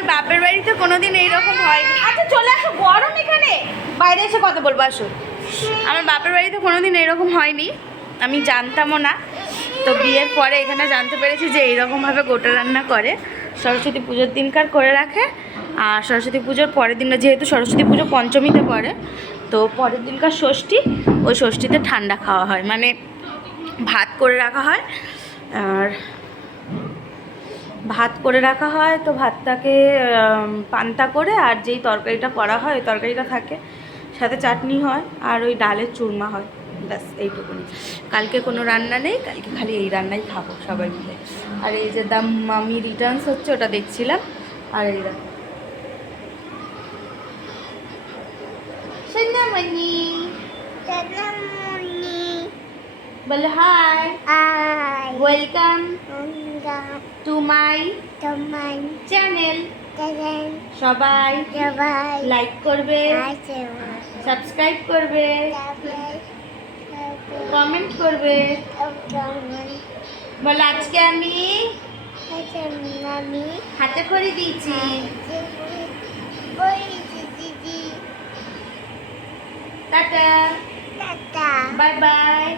আমার বাপের বাড়িতে কোনোদিন এইরকম হয়নি। আচ্ছা চলে আসো, গরম এখানে, বাইরে এসে কথা বলবো, আসো। আমার বাপের বাড়িতে কোনোদিন এরকম হয়নি, আমি জানতামও না। তো বিয়ের পরে এখানে জানতে পেরেছি যে এইরকমভাবে গোটা রান্না করে, সরস্বতী পুজোর দিনকার করে রাখে। আর সরস্বতী পুজোর পরের দিনটা, যেহেতু সরস্বতী পুজো পঞ্চমীতে পড়ে, তো পরের দিনকার ষষ্ঠী, ওই ষষ্ঠীতে ঠান্ডা খাওয়া হয়, মানে ভাত করে রাখা হয়। আর ভাত করে রাখা হয়, তো ভাতটাকে পান্তা করে, আর যেই তরকারিটা করা হয় ওই তরকারিটা থাকে, সাথে চাটনি হয়, আর ওই ডালের চুরমা হয়, ব্যাস এইটুকুনি। কালকে কোনো রান্না নেই, কালকে খালি এই রান্নাই খাবো সবাই মিলে। আর এই যে দাম মামি রিটার্নস হচ্ছে, ওটা দেখছিলাম। আর এই দেখো সোনামণি, বলে hi, welcome to my channel. সবাই লাইক করবে, সাবস্ক্রাইব করবে, কমেন্ট করবে। বলে আজকে আমি হাতে খড়ি দিয়েছি। Tata, bye by.